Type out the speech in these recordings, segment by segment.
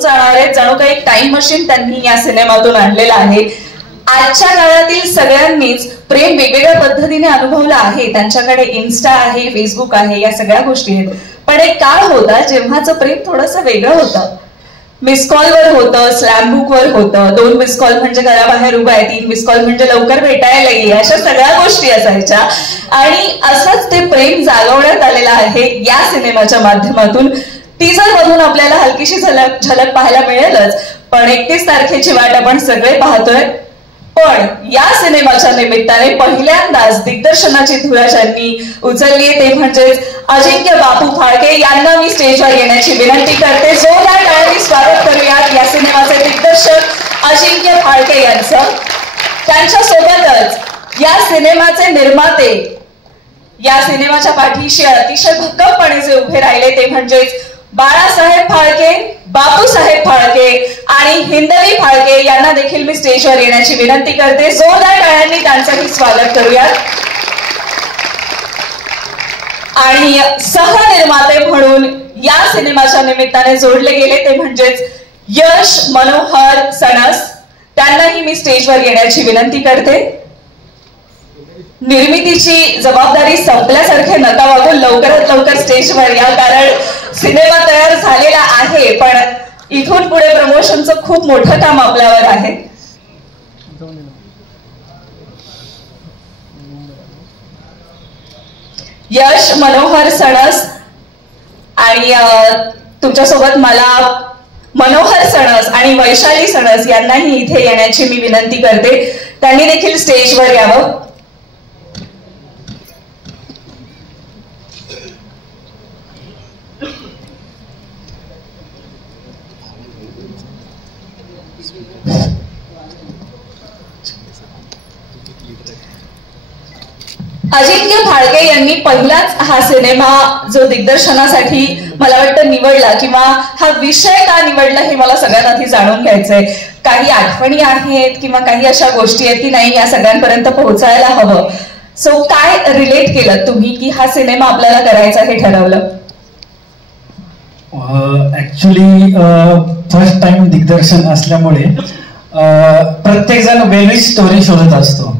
जाणारे जणू काही टाइम मशीन त्यांनी या सिनेमातून आणलेला आहे. आजच्या काळातील सगळ्यांनीच प्रेम वेगवेगळ्या पद्धतीने अनुभवलं आहे. त्यांच्याकडे इन्स्टा आहे, फेसबुक आहे, या सगळ्या गोष्टी आहेत. पण एक काळ होता जेव्हाचं प्रेम थोडंसं वेगळं होतं. मिस कॉलवर होतं, स्लॅम बुकवर होतं. 2 मिस कॉल म्हणजे घराबाहेर उभा आहे, 3 मिस कॉल म्हणजे लवकर भेटायला ये, अशा सगळ्या गोष्टी असायच्या. आणि असंच ते प्रेम जागवण्यात आलेलं आहे या सिनेमाच्या माध्यमातून. टीजर मधून आपल्याला हलकीशी झलक पाहायला मिळेलच, पण 31 तारखेची वाट आपण सगळे पाहतोय. पण या सिनेमाच्या निमित्ताने पहिल्यांदाच दिग्दर्शनाची धुरा ज्यांनी उचलली ते म्हणजे अजिंक्य बापू फाळके यांना मी स्टेजवर येण्याची विनंती करते. जोरदार टाळ्यांनी स्वागत करूयात या सिनेमाचे दिग्दर्शक अजिंक्य फाळके यांचं. त्यांच्यासोबतच या सिनेमाचे निर्माते, या सिनेमाच्या पाठीशी अतिशय भक्कमपणे जे उभे राहिले ते म्हणजेच बाळासाहेब फाळके, बापूसाहेब फाळके आणि हिंदवी फाळके यांना देखील मी स्टेजवर येण्याची विनंती करते. जोरदार टाळ्यांनी त्यांचंही स्वागत करूयात. आणि सहनिर्माते म्हणून या सिनेमाच्या निमित्ताने जोडले गेले ते म्हणजेच यश मनोहर सणस, त्यांनाही मी स्टेजवर येण्याची विनंती करते. निर्मितीची जबाबदारी संपल्यासारखे नका वागून लवकरात लवकर स्टेजवर या, कारण सिनेमा तयार झालेला आहे पण इथून पुढे प्रमोशनचं खूप मोठं काम आपल्यावर आहे. यश मनोहर सणस आणि तुमच्यासोबत मला मनोहर सणस आणि वैशाली सणस यांनाही इथे येण्याची मी विनंती करते. त्यांनी देखील स्टेजवर यावं. अजिंक्य फाळके यांनी पहिलाच हा सिनेमा जो दिग्दर्शनासाठी मला वाटतं निवडला किंवा हा विषय का निवडला हे मला सगळ्यात आधी जाणून घ्यायचंय. काही आठवणी आहेत किंवा काही अशा गोष्टी आहेत की नाही या सगळ्यांपर्यंत पोहोचायला हवं. सो काय रिलेट केलं तुम्ही की हा सिनेमा आपल्याला करायचा हे ठरवलं? ऍक्च्युली फर्स्ट टाइम दिग्दर्शन असल्यामुळे प्रत्येक जण वेगळी स्टोरी शोधत असतो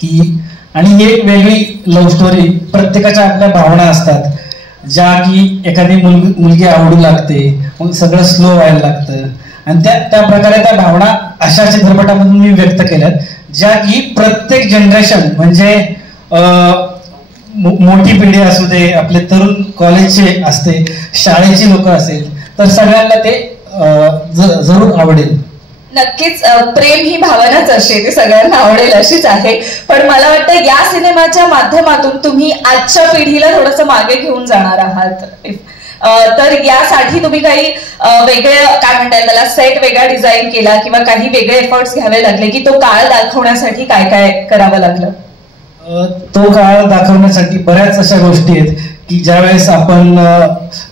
की, आणि एक वेगळी लव्ह स्टोरी. प्रत्येकाच्या आपल्या भावना असतात ज्या की एखादी मुलगी आवडू लागते, मग सगळं स्लो व्हायला लागतं आणि त्या प्रकारे त्या भावना अशा चित्रपटामधून मी व्यक्त केल्यात ज्या की प्रत्येक जनरेशन म्हणजे मोठी पिढी असू दे, आपले तरुण कॉलेजचे असते, शाळेची लोक असेल, तर सगळ्यांना ते जरूर आवडेल. नक्कीच प्रेम ही भावनाच असते, ते सगळ्यांना आवडेल अशीच आहे. पण मला वाटतं या सिनेमाच्या माध्यमातून तुम्ही आजच्या पिढीला थोडंसं मागे घेऊन जाणार आहात. तर यासाठी तुम्ही काही वेगळे काय म्हणतात त्याला सेट वेगळा डिझाईन केला किंवा काही वेगळे एफर्ट्स घ्यावे लागले की तो काळ दाखवण्यासाठी काय काय करावं लागलं? तो काळ दाखवण्यासाठी बऱ्याच अशा गोष्टी आहेत की ज्यावेळेस आपण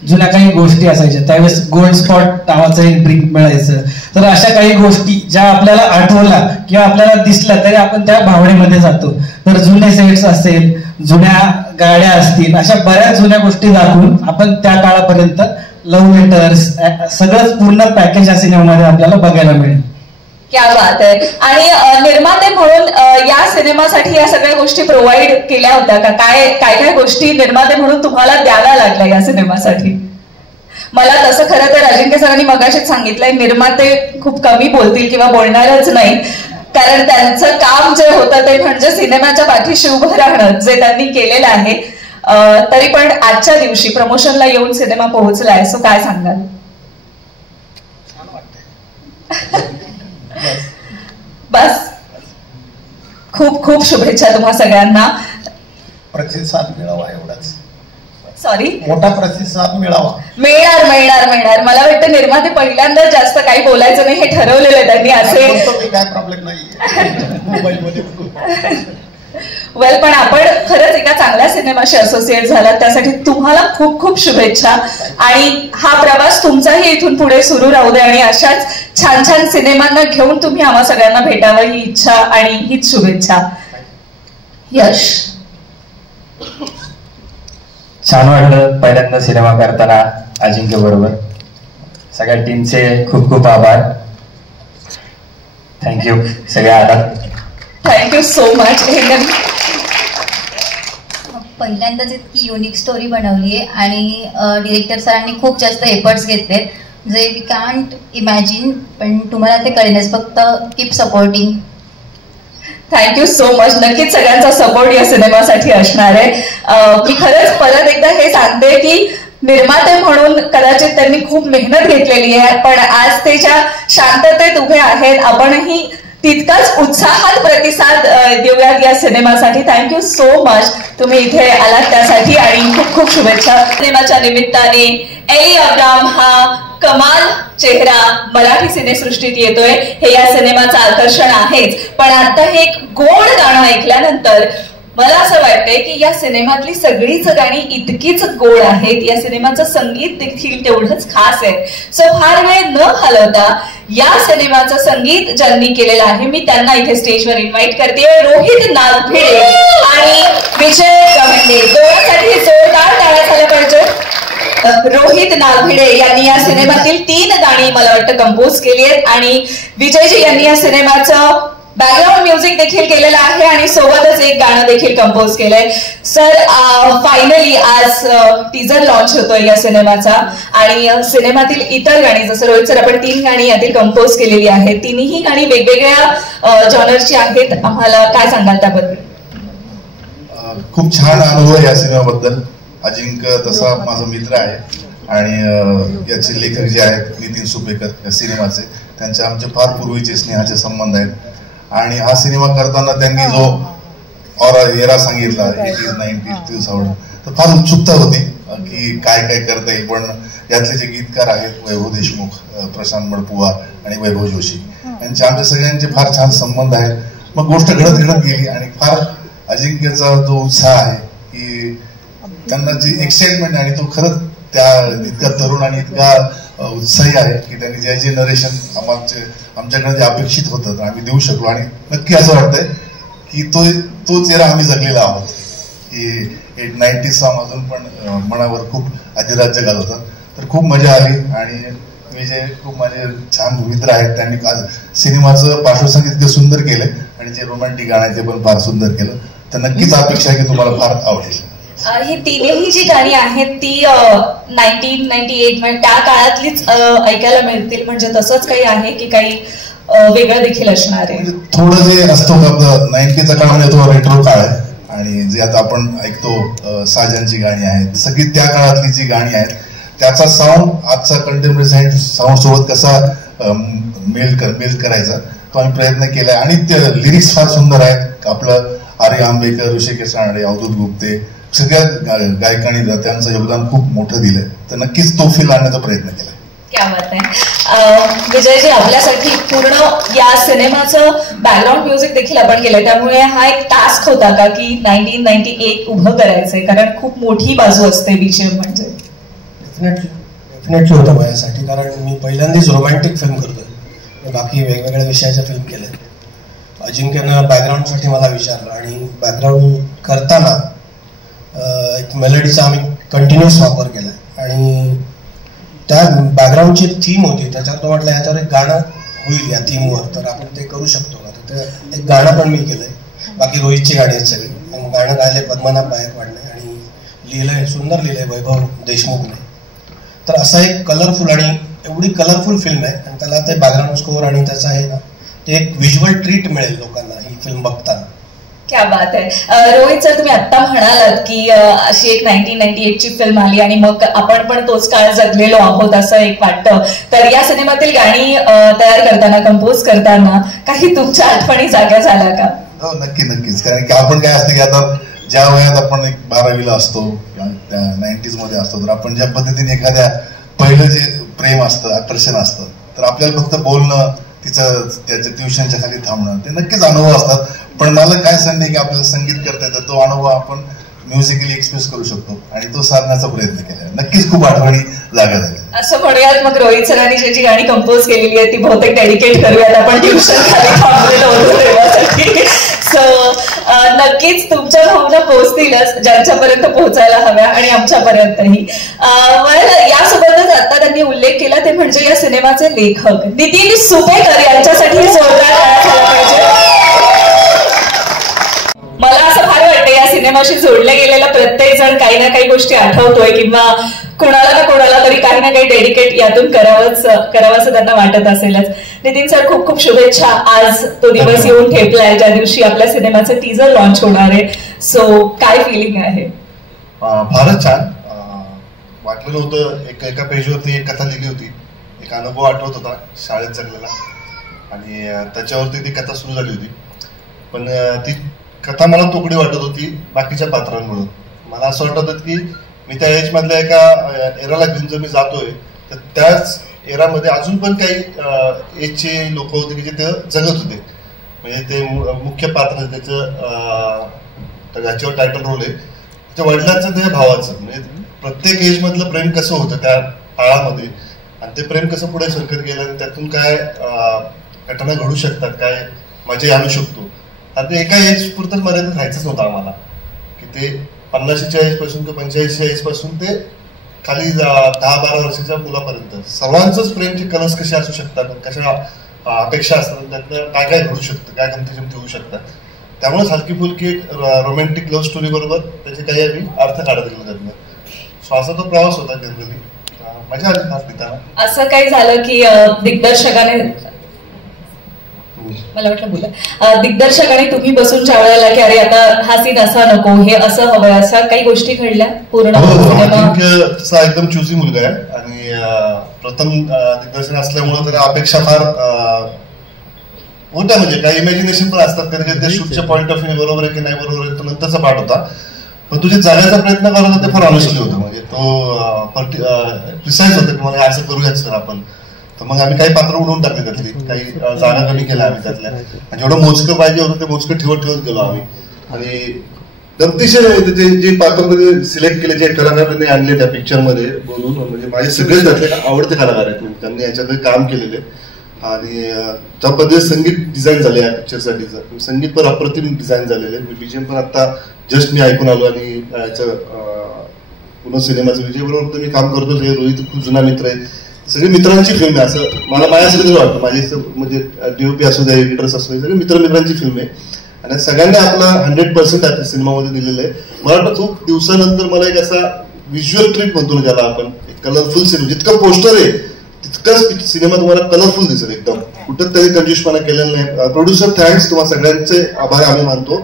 जुन्या काही गोष्टी असायच्या त्यावेळेस गोल्ड स्पॉट नावाचं एक ड्रिंक मिळायचं. तर अशा काही गोष्टी ज्या आपल्याला आठवल्या किंवा आपल्याला दिसल्या तरी आपण त्या भावनेमध्ये जातो. तर जुने सेट्स असेल, जुन्या गाड्या असतील, अशा बऱ्याच जुन्या गोष्टी दाखवून आपण त्या काळापर्यंत लव्ह लेटर्स सगळंच पूर्ण पॅकेज या सिनेमामध्ये आपल्याला बघायला मिळेल. क्या बात आहे. आणि निर्माते म्हणून या सिनेमासाठी या सगळ्या गोष्टी प्रोव्हाइड केल्या होत्या का? काय काय गोष्टी निर्माते म्हणून तुम्हाला द्याव्या लागल्या या सिनेमासाठी? मला तसं खरं तर अजिंक्य सरांनी मगाशीच सांगितलंय, निर्माते खूप कमी बोलतील किंवा बोलणारच नाही, कारण त्यांचं काम जे होतं ते म्हणजे सिनेमाच्या पाठीशी उभं राहणं जे त्यांनी केलेलं आहे. तरी पण आजच्या दिवशी प्रमोशनला येऊन सिनेमा पोहोचलाय, सो काय सांगाल? बस खूप खूप शुभेच्छा तुम्हा सगळ्यांना. प्रतिसाद मिळावा एवढाच. सॉरी, मोठा प्रतिसाद मिळावा. मिळणार मिळणार मिळणार. मला वाटतं निर्माते पहिल्यांदा जास्त काही बोलायचं नाही हे ठरवलेलं आहे त्यांनी. असे काय प्रॉब्लेम नाही मोबाईल मध्ये. वेल, पण आपण खरंच एका चांगल्या सिनेमाशी असोसिएट झालात त्यासाठी तुम्हाला खूप खूप शुभेच्छा. आणि हा प्रवास तुमचाही इथून पुढे सुरू राहू दे आणि अशाच छान छान सिनेमांना घेऊन तुम्ही आम्हा सगळ्यांना भेटावं ही इच्छा आणि हीच शुभेच्छा. यश, छान वाटलं पहिल्यांदा सिनेमा करताना अजिंक्य बरोबर. सगळ्या टीमचे खूप खूप आभार. थँक्यू सगळ्या आलात. Thank you so much. पहिल्यांदाच इतकी युनिक स्टोरी बनवली आहे आणि डिरेक्टर सरांनी खूप जास्त एफर्ट्स घेतलेत जे वी कांट इमॅजिन, पण तुम्हाला ते कळेलच. फक्त keep supporting. Thank you so much. नक्कीच सगळ्यांचा सपोर्ट या सिनेमासाठी असणार आहे. मी खरंच परत एकदा हे सांगते की निर्माते म्हणून कदाचित त्यांनी खूप मेहनत घेतलेली आहे, पण आज ते ज्या शांततेत उभे आहेत, आपणही तितकाच उत्साहात प्रतिसाद देऊयात या सिनेमासाठी. थँक्यू सो मच तुम्ही इथे आलात त्यासाठी आणि खूप खूप शुभेच्छा. सिनेमाच्या निमित्ताने एली अब्राम हा कमाल चेहरा मराठी सिनेसृष्टीत येतोय, हे या सिनेमाचं आकर्षण आहेच. पण आता हे एक गोड गाणं ऐकल्यानंतर मला असं वाटतंय की या सिनेमातली सगळीच गाणी इतकीच गोड आहेत, या सिनेमाचं संगीत देखील तेवढंच खास आहे. सो फार वेळ न घालवता या सिनेमाचं संगीत ज्यांनी केलेलं आहे मी त्यांना इथे स्टेजवर इन्व्हाइट करते. रोहित नागभिडे आणि विजय गवंडे, दोघांसाठी जोरदार टाळ्या झाल्या पाहिजे. रोहित नागभिडे यांनी या सिनेमातील 3 गाणी मला वाटतं कंपोज केली आहेत आणि विजयजी यांनी या सिनेमाचं बॅकग्राऊंड म्युझिक देखील केलेलं आहे आणि सोबतच एक गाणं देखील कंपोज केलंय. सर, फायनली आज टीजर लॉन्च होतोय या सिनेमाचा आणि सिनेमातील इतर गाणी, जसं रोहित सर आपण 3 गाणी यातील कंपोज केलेली आहेत, तिन्ही गाणी वेगवेगळ्या जॉनरची आहेत. आम्हाला काय सांगाल त्याबद्दल? खूप छान अनुभव या सिनेमाबद्दल. अजिंक्य तसा माझा मित्र आहे आणि याचे लेखक जे आहेत नितीन सुपेकर या सिनेमाचे, त्यांचे आमचे फार पूर्वीचे स्नेहाचे संबंध आहेत आणि हा सिनेमा करताना त्यांनी जो एरा सांगितला 80s 90s तर फार उत्सुकता होती की काय काय करता येईल. पण यातले जे गीतकार आहेत वैभव देशमुख, प्रशांत मडपुवा आणि वैभव जोशी यांचे आमच्या सगळ्यांचे फार छान संबंध आहेत. मग गोष्ट घडत गेली आणि फार अजिंक्यचा जो उत्साह आहे की त्यांना जी एक्साइटमेंट आणि तो खरंच त्या इतका तरुण आणि इतका उत्साही आहे की त्यांनी जे जे नरेशन आमच्याकडे जे अपेक्षित होतं तर आम्ही देऊ शकलो आणि नक्की असं वाटतंय की तो चेहरा आम्ही जगलेला आहोत की 90s सॉन्ग अजून पण मनावर खूप अधिराज्य घालवतात. तर खूप मजा आली आणि विजय खूप माझे छान मित्र आहेत, त्यांनी आज सिनेमाचं पार्श्वसंगीत इतकं सुंदर केलंय आणि जे रोमॅन्टिक गाणं आहे ते पण फार सुंदर केलं. तर नक्कीच अपेक्षा आहे की तुम्हाला फार आवडेल. ही तिन्ही जी गाणी आहेत ती 1998 म्हणजे त्या काळातलीच ऐकायला मिळतील, म्हणजे तसंच काही आहे की काही वेगळं देखील असणार आहे? थोडं जे असतं आपलं 90चा काळ म्हणजे तो रेट्रो काळ आहे आणि जे आता आपण ऐकतो साजनची गाणी आहेत सगळी त्या काळातली जी गाणी आहेत त्याचा साऊंड आजचा कंटेम्पररी साऊंड सोबत कसा मेल करायचा तो आम्ही प्रयत्न केलाय आणि ते लिरिक्स फार सुंदर आहेत. आपलं आर्य आंबेकर, ऋषिकेश रानडे, अवधूत गुप्ते सगळ्या गायकांनी त्यांचं योगदान खूप मोठं दिलंय. तर नक्कीच तो फील आणण्याचा प्रयत्न केला. क्या बात आहे. विजयजी, आपल्यासाठी पूर्ण या सिनेमाचं बॅकग्राऊंड म्युझिक देखील आपण केलंय, त्यामुळे हा एक टास्क होता का की 1998 उभं करायचंय, कारण खूप मोठी बाजू असते बीजीएम म्हणजे? डेफिनेटली होतं माझ्यासाठी, कारण मी पहिल्यांदाच रोमॅन्टिक फिल्म करतोय, बाकी वेगवेगळ्या विषयाच्या फिल्म केल्या. अजिंक्यनं बॅकग्राऊंडसाठी मला विचारलं आणि बॅकग्राऊंड करताना एक मेलडीचा आम्ही कंटिन्युअस वापर केला आणि त्या बॅकग्राऊंडची थीम होती, त्याच्यावर तो म्हटलं ह्याच्यावर एक गाणं होईल या थीमवर, तर आपण ते करू शकतो का? तर एक गाणं पण मी केलंय. बाकी रोहितची गाणी आहेत सगळी, गाणं गायले पद्मनाभ गायकवाडने आणि लिहिलंय, सुंदर लिहिलंय वैभव देशमुखने. तर असा एक कलरफुल आणि एवढी कलरफुल फिल्म आहे आणि त्याला ते बॅकग्राऊंड स्कोअर आणि त्याचं आहे ना ते एक व्हिज्युअल ट्रीट मिळेल लोकांना ही फिल्म बघताना. क्या बात आहे. रोहित सर, तुम्ही आता म्हणालात की अशी एक 1998 ची फिल्म आली आणि मग आपण पण तोच काळ जगलेलो आहोत असं एक वाटतं, तर या सिनेमातील गाणी तयार करताना, कंपोज करताना काही तुमच्या आठवणी जाग्या झाल्या का? हो, नक्कीच. कारण की आपण काय असतं की आता ज्या वयात आपण एक 12वीला असतो त्या 90s मध्ये असतो, तर आपण ज्या पद्धतीने एखाद्या पहिलं जे प्रेम असतं, आकर्षण असतं, तर आपल्याला फक्त बोलणं, तिचं त्याच्या ट्युशनच्या खाली थांबणं, ते नक्कीच अनुभव असतात. पण मला काय सांगते की आपल्याला संगीत करता येतं, तो अनुभव आपण म्युझिकली एक्सप्रेस करू शकतो आणि तो साधण्याचा प्रयत्न केला. नक्कीच खूप आठवणी जागा झाल्या असं म्हणूयात. मग रोहित सरांनी जी गाणी कंपोज केलेली आहे ती बहुतेक डेडिकेट करूयात आपण ट्युशन खाली थांबलेलो होतो तेव्हासाठी. सो नक्कीच तुमच्या भावना पोहोचतीलच, ज्यांच्यापर्यंत पोहोचायला हव्या आणि आमच्यापर्यंतही. यासोबतच आता त्यांनी उल्लेख केला ते म्हणजे या सिनेमाचे लेखक नितीन सुपेकर यांच्यासाठी जोरदार टाळ्या झाला पाहिजे. मला असं फार वाटतं या सिनेमाशी जोडल्या गेलेला प्रत्येक जण काही ना काही गोष्टी आठवतोय किंवा कोणाला ना कोणाला तरी काही ना काही डेडिकेट यातून करावंसं त्यांना वाटत असेलच. नितीन सर, खूप खूप शुभेच्छा. आज तो दिवस येऊन ठेपलाय ज्या दिवशी आपल्या सिनेमाचं टीजर लॉन्च होणार आहे. सो काय फिलिंग आहे? फारच छान वाटलं नव्हतं. एका पेजवरती एक कथा लिहिली होती, एक अनुभव आठवत होता शाळेत जगलेला, आणि त्याच्यावरती ती कथा सुरू झाली होती. पण ती कथा मला तोकडी वाटत होती बाकीच्या पात्रांमुळे. मला असं वाटत होतं की मी त्या एज मधल्या एका एराला घेऊन जर मी जातोय तर त्याच एरामध्ये अजून पण काही एजचे लोक होते की जे ते जगत होते. म्हणजे ते मुख्य पात्र त्याचं ज्याच्यावर टायटल रोल आहे त्याच्या वडिलांचं त्या भावाचं, म्हणजे प्रत्येक एज मधलं प्रेम कसं होतं त्या काळामध्ये, आणि ते प्रेम कसं पुढे सरकत गेलं आणि त्यातून काय घटना घडू शकतात, काय मजा आणू शकतो. आणि ते एका एज पुरतच मर्यादित राहायचंच नव्हतं आम्हाला, की ते 50च्या एज पासून किंवा 85च्या एज पासून ते खाली 10-12 वर्षाच्या मुलापर्यंत सर्वांचंच प्रेमचे कलर्स कसे असू शकतात, कशा अपेक्षा असतात, त्यातलं काय काय घडू शकतं, काय गमती जमती होऊ शकतात. त्यामुळेच हलकी फुलकी एक रोमॅन्टिक लव्ह स्टोरी बरोबर त्याचे काही आम्ही अर्थ काढत गेलो त्यातनं. सो असा तो प्रवास होता जनरली. मजा आली खास लिहिताना. असं काही झालं की दिग्दर्शकाने, मला वाटलं बोला, दिग्दर्शकाने तुम्ही बसून ज्यावेळेला की अरे आता हा सीन असा नको, हे असं हवंय, अशा काही गोष्टी घडल्या पूर्ण? तसा एकदम चुजी मुलगा आहे आणि प्रथम दिग्दर्शन असल्यामुळे त्याला अपेक्षा फार होत्या. म्हणजे काही इमॅजिनेशन पण असतात कधी कधी, ते शूटच्या पॉईंट ऑफ व्ह्यू बरोबर आहे की नाही बरोबर आहे तो नंतरचा पार्ट होता. पण तुझे जगायचा प्रयत्न करत होता ते फार ऑनेस्टली होतं. म्हणजे तो प्रिसाईज होतं की मला असं करूयाच सर आपण. तर मग आम्ही काही पात्र उडवून टाकले त्यातली, काही जागा कमी केल्या आम्ही त्यातल्या, आणि जेवढं मोजकं पाहिजे होतं ते मोजकं ठेवत गेलो आम्ही. आणि गमतीशीर जे पात्र सिलेक्ट केले, जे कलाकार त्यांनी आणले त्या पिक्चरमध्ये बोलून, म्हणजे माझे सगळेच त्यातले आवडते कलाकार आहेत. त्यांनी याच्यात काम केलेले आणि त्या पद्धतीने संगीत डिझाईन झाले या पिक्चरसाठीचं. संगीत पण अप्रतिम डिझाईन झालेलं आहे. बीजीएम पण आता जस्ट मी ऐकून आलो. आणि याचं पुन्हा सिनेमाचं विजय बरोबर मी काम करतो, हे रोहित खूप जुना मित्र आहे. सगळी मित्रांची फिल्म आहे असं मला माझ्यासाठी वाटतं. माझे म्हणजे डीओपी असू द्या, एडिटर्स असू द्या, सगळे मित्रांची फिल्म आहे आणि सगळ्यांनी आपला 100% आपल्या सिनेमामध्ये दिलेलं आहे. मला वाटतं खूप दिवसानंतर मला एक असा व्हिज्युअल ट्रीट म्हणतो ना ज्याला आपण, कलरफुल सिनेमा. जितकं पोस्टर आहे तितकंच सिनेमा तुम्हाला कलरफुल दिसेल एकदम. कुठंच तरी कंजूसपणा केलेला नाही. प्रोड्युसर थँक्स, तुम्हाला सगळ्यांचे आभार आम्ही मानतो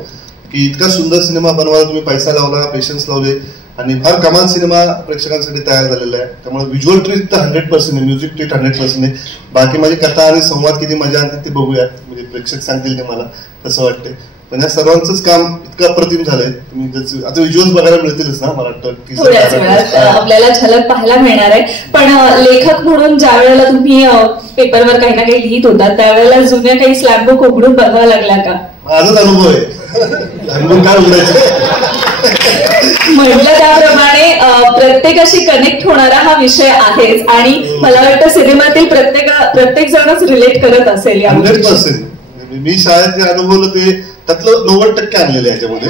की इतका सुंदर सिनेमा बनवायला तुम्ही पैसा लावला, पेशन्स लावले आणि फार कमाल सिनेमा प्रेक्षकांसाठी तयार झालेला आहे. त्यामुळे व्हिज्युअल ट्रीट तर 100% आहे, म्युझिक ट्रीट 100% आहे. बाकी माझी कथा आणि संवाद किती मजा आणते ते बघूयात, म्हणजे प्रेक्षक सांगतील ते मला तसं वाटते. पण या सर्वांचंच काम इतकं अप्रतिम झालंय. तुम्ही आता व्हिज्युअल्स बघायला मिळतीलच ना, मला वाटतं आपल्याला झलक पाहायला मिळणार आहे. पण लेखक म्हणून ज्या वेळेला तुम्ही पेपरवर काही ना काही लिहित होता त्यावेळेला जुन्या काही स्लॅम बुक उघडून बघावा लागला का? माझाच अनुभव आहे. अनुभव काय उघडायचं म्हटलं त्याप्रमाणे प्रत्येकाशी कनेक्ट होणारा हा विषय आहेच आणि मला वाटतं सिनेमातील प्रत्येक जणच रिलेट करत असेल. 100%. मी शाळेत जे अनुभवलं ते त्यातलं 90% आणलेलं आहे याच्यामध्ये.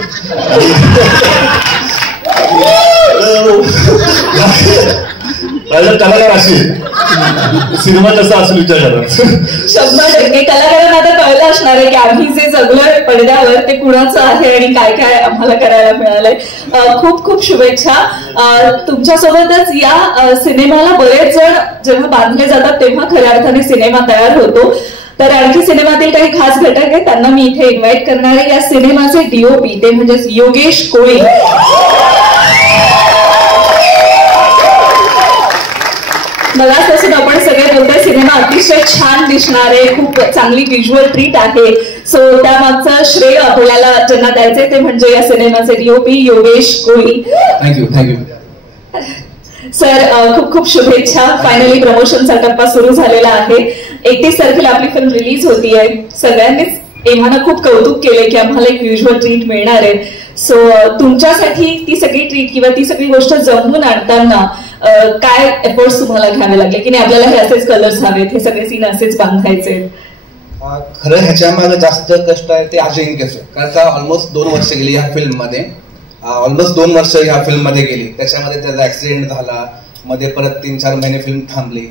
कलाकार अशी सिनेमा कसा असं विचार करा. 100% कलाकारांना आता कळलं असणार आहे की आम्ही जे जगलोय पडद्यावर ते कुणाचं आहे आणि काय काय आम्हाला करायला मिळालंय. खूप खूप शुभेच्छा. तुमच्यासोबतच या सिनेमाला बरेच जण जेव्हा बांधले जातात तेव्हा खऱ्या अर्थाने सिनेमा तयार होतो. तर आणखी सिनेमातील काही खास घटक आहेत त्यांना मी इथे इन्व्हाइट करणार आहे. या सिनेमाचे डीओपी ते म्हणजे योगेश कोळी. मगापासून आपण सगळे बोलतोय सिनेमा अतिशय छान दिसणार आहे, खूप चांगली व्हिज्युअल ट्रीट आहे. सो त्यामागचं श्रेय आपल्याला ज्यांना द्यायचंय ते म्हणजे या सिनेमाचे DOP Yogesh Koli. Thank you sir. खूप खूप शुभेच्छा. फायनली प्रमोशनचा टप्पा सुरू झालेला आहे. 31 तारखेला आपली फिल्म रिलीज होतीये. सगळ्यांनीच एव्हाना खूप कौतुक केले की आम्हाला एक व्हिज्युअल ट्रीट मिळणार आहे. सो तुमच्यासाठी ती सगळी ट्रीट किंवा ती सगळी गोष्ट जमवून आणताना काय एफर्ट्स तुम्हाला घ्यावे लागले की नाही आपल्याला हे असेच कलर्स हवेत, हे सगळे सीन असेच बांधायचे? खरं ह्याच्यामागे जास्त कष्ट आहे ते अजिंक्यचं. कारण का ऑलमोस्ट 2 वर्ष गेली ह्या फिल्ममध्ये. ऑलमोस्ट 2 वर्ष ह्या फिल्ममध्ये गेली. त्याच्यामध्ये त्याचा ऍक्सिडेंट झाला, मध्ये परत 3-4 महिने फिल्म थांबली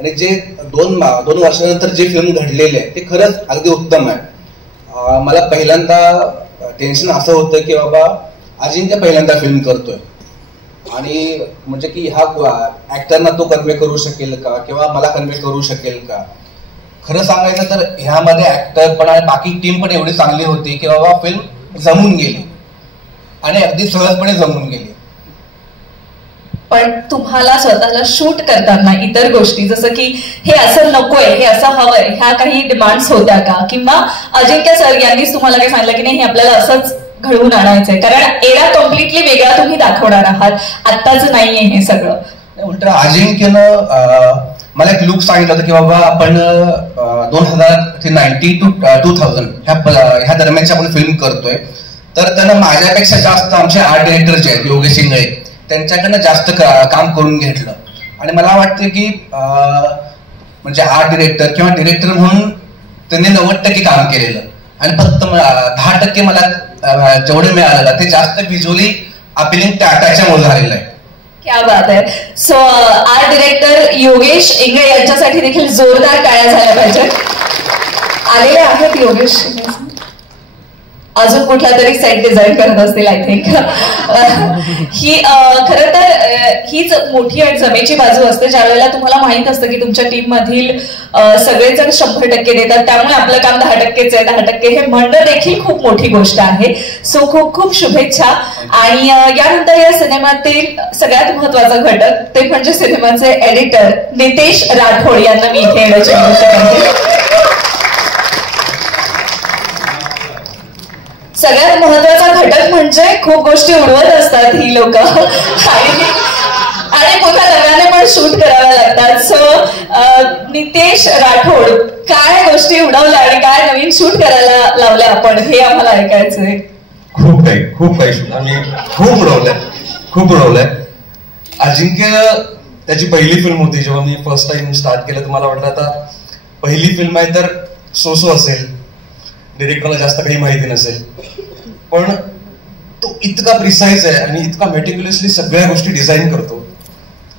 आणि जे दोन वर्षानंतर जे फिल्म घडलेले आहे ते खरंच अगदी उत्तम आहे. मला पहिल्यांदा टेन्शन असं होतं की बाबा अजिंक्य पहिल्यांदा फिल्म करतोय आणि म्हणजे की हा ऍक्टरना तो कन्वे करू शकेल का किंवा मला कन्वे करू शकेल का. खरं सांगायचं तर ह्यामध्ये ऍक्टर पण आणि बाकी टीम पण एवढी चांगली होती की बाबा फिल्म जमून गेली आणि अगदी सहजपणे जमून गेली. पण तुम्हाला स्वतःला शूट करताना इतर गोष्टी जसं की हे असं नकोय, हे असं हवंय, ह्या काही डिमांड्स होत्या का? किंवा अजिंक्य सर यांनीच तुम्हाला काही सांगितलं की नाही हे आपल्याला असंच घडवून आणायचंय? कारण एरा कम्प्लिटली वेगळा तुम्ही दाखवणार आहात, आत्ताच नाहीये हे सगळं. उलट अजिंक्यनं मला एक लुक सांगितलं होतं की बाबा आपण 2090 to 2000 ह्या दरम्यानची आपण फिल्म करतोय. तर त्यानं माझ्यापेक्षा जास्त आमचे आर्ट डिरेक्टर जे आहेत योगेश इंगळे त्यांच्याकडनं जास्त काम करून घेतलं. आणि मला वाटतं की म्हणजे आर्ट डिरेक्टर किंवा डिरेक्टर म्हणून त्यांनी 90% काम केलेलं आणि फक्त 10% मला जेवढे मिळालेलं ते जास्त व्हिज्युअली अपिलिंग त्याच्यामुळे झालेलं आहे. क्या बात आहे. So art director Yogesh Ingale यांच्यासाठी देखील जोरदार टाळ्या झाल्या पाहिजेत. आलेले आहेत योगेश, अजून कुठला तरी सेट डिझाईन करत असतील आय थिंक. ही खरं तर हीच मोठी आणि जमेची बाजू असते ज्या वेळेला तुम्हाला माहित असतं की तुमच्या टीम मधील सगळेजण 100% देतात, त्यामुळे आपलं काम 10%च आहे. 10% हे म्हणणं देखील खूप मोठी गोष्ट आहे. सो खूप खूप शुभेच्छा. आणि यानंतर या सिनेमातील सगळ्यात महत्वाचा घटक ते म्हणजे सिनेमाचे एडिटर नितेश राठोड यांना मी इथे येण्याची विनंती करते. सगळ्यात महत्वाचा घटक म्हणजे खूप गोष्टी उडवत असतात ही लोक आणि पुन्हा नव्याने पण शूट कराव्या लागतात. सो नितेश राठोड, काय गोष्टी उडवल्या आणि काय नवीन शूट करायला लावल्या आपण हे आम्हाला ऐकायचंय. खूप काही शूट आम्ही खूप उडवलंय. अजिंक्य त्याची पहिली फिल्म होती. जेव्हा मी फर्स्ट टाइम स्टार्ट केलं तर मला वाटलं आता पहिली फिल्म आहे तर सो असेल, डिरेक्टरला जास्त काही माहिती नसेल, पण तो इतका प्रिसाइज आहे आणि इतका मेटिक्युलसली सगळ्या गोष्टी डिझाईन करतो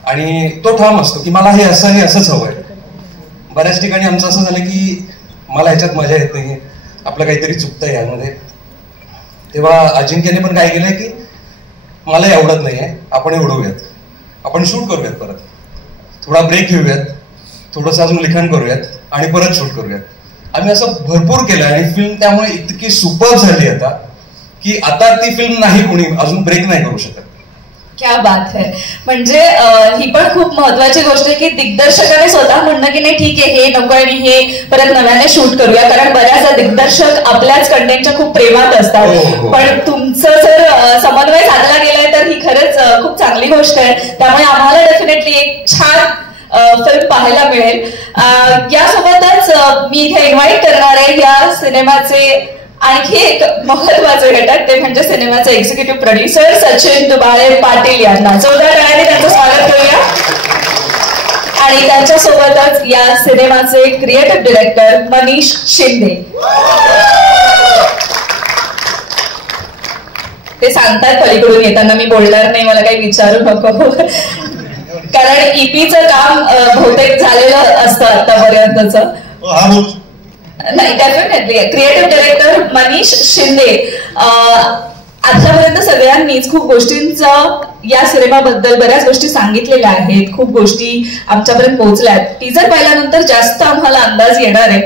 आणि तो ठाम असतो की मला हे असंच हवंय. बऱ्याच ठिकाणी आमचं असं झालं की मला ह्याच्यात मजा येत नाही, आपलं काहीतरी चुकतंय ह्यामध्ये. तेव्हा अजिंक्यने पण काय केलंय की मला हे आवडत नाहीये, आपण हे उडवूयात, आपण शूट करूयात, परत थोडा ब्रेक घेऊयात, थोडंसं अजून लिखाण करूयात आणि परत शूट करूयात. आम्ही असं भरपूर केलं आणि फिल्म त्यामुळे इतकी सुपर झाली आता की आता ती फिल्म नाही कोणी अजून ब्रेक नाही करू शकत. क्या बात है. म्हणजे ही पण खूप महत्वाची गोष्ट आहे की दिग्दर्शकाने स्वतः म्हणणं की नाही ठीक आहे हे नको आणि हे परत नव्याने शूट करूया. कारण बऱ्याचदा दिग्दर्शक आपल्याच कंटेंटच्या खूप प्रेमात असतात, पण तुमचं जर समन्वय साधला गेलाय तर ही खरंच खूप चांगली गोष्ट आहे. त्यामुळे आम्हाला डेफिनेटली एक छान फिल्म पाहायला मिळेल. यासोबतच मी इथे इन्व्हाइट करणार आहे या सिनेमाचे आणखी एक महत्वाचे घटक ते म्हणजे सिनेमाचे एक्झिक्युटिव्ह प्रोड्युसर सचिन दुबाळे पाटील यांना. जोरदार टाळ्यांनी त्यांचं स्वागत करूया. आणि त्यांच्यासोबतच या सिनेमाचे क्रिएटिव्ह डिरेक्टर मनीष शिंदे. ते सांगतात पलीकडून येताना मी बोलणार नाही, मला काही विचारू नको, कारण ईपीचं काम बहुतेक झालेलं असतं आतापर्यंतच. नाही, definitely creative director Manish Shinde. आतापर्यंत सगळ्यांनीच खूप गोष्टींचं या सिनेमाबद्दल बऱ्याच गोष्टी सांगितलेल्या आहेत, खूप गोष्टी आमच्यापर्यंत पोहोचल्या आहेत. टीजर पाहिल्यानंतर जास्त आम्हाला अंदाज येणार आहे,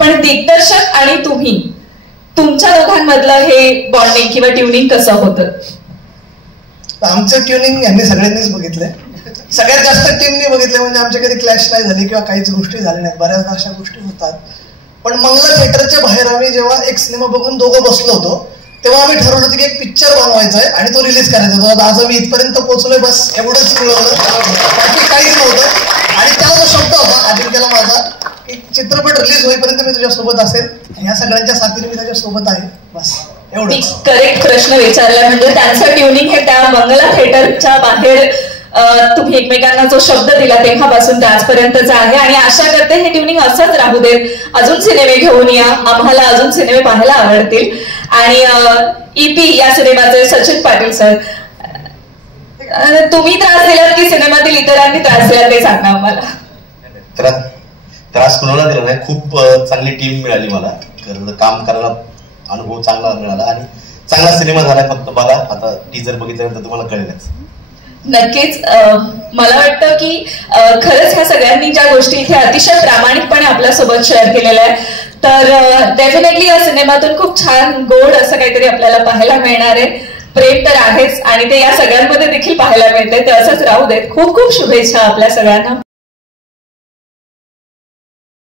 पण दिग्दर्शक आणि तुम्ही तुमच्या दोघांमधलं हे बॉन्डिंग किंवा ट्युनिंग कसं होतं? आमचं ट्युनिंग यांनी सगळ्यांनीच बघितलंय, सगळ्यात जास्त टीमने बघितले. म्हणजे आमच्या कधी क्लॅश नाही झाली किंवा काहीच गोष्टी झाल्या नाहीत, बऱ्याचदा अशा गोष्टी होतात. पण मंगला थिएटरच्या बाहेर आम्ही जेव्हा एक सिनेमा बघून दोघं बसलो होतो तेव्हा आम्ही ठरवलं होतं की एक पिक्चर बनवायचा आहे आणि तो रिलीज करायचा होता. आज आम्ही इथपर्यंत पोहोचलोय, बस एवढंच मिळवलं, बाकी काहीच नव्हतं. आणि त्या जो शब्द होता अजिंक्यला माझा की चित्रपट रिलीज होईपर्यंत मी तुझ्यासोबत असेल, ह्या सगळ्यांच्या साथीने मी त्याच्यासोबत आहे, बस एवढंच. करेक्ट प्रश्न विचारला. म्हणजे त्यांचं ट्युनिंग हे त्या मंगला थिएटरच्या बाहेर तुम्ही एकमेकांना जो शब्द दिला तेव्हापासून ते आजपर्यंतच आहे आणि आशा करते हे ट्युनिंग असंच राहू देत. अजून सिनेमे घेऊन या, आम्हाला अजून सिनेमे पाहायला आवडतील. आणि ईपी या सिनेमाचे सचिन पाटील सर, तुम्ही त्रास दिलात की सिनेमातील इतरांनी त्रास दिला ते सांगा आम्हाला. त्रास कुणाला दिला नाही. खूप चांगली टीम मिळाली मला, काम करायला अनुभव चांगला मिळाला आणि चांगला सिनेमा झालाय. फक्त मला आता टीजर बघितल्यानंतर तुम्हाला कळेलच. नक्कीच मला वाटतं की खरंच ह्या सगळ्यांनी ज्या गोष्टी इथे अतिशय प्रामाणिकपणे आपल्यासोबत शेअर केलेल्या आहेत, तर डेफिनेटली या सिनेमातून खूप छान गोड असं काहीतरी आपल्याला पाहायला मिळणार आहे. प्रेम तर आहेच आणि ते या सगळ्यांमध्ये देखील पाहायला मिळते, तर असंच राहू देत. खूप खूप शुभेच्छा आपल्या सगळ्यांना.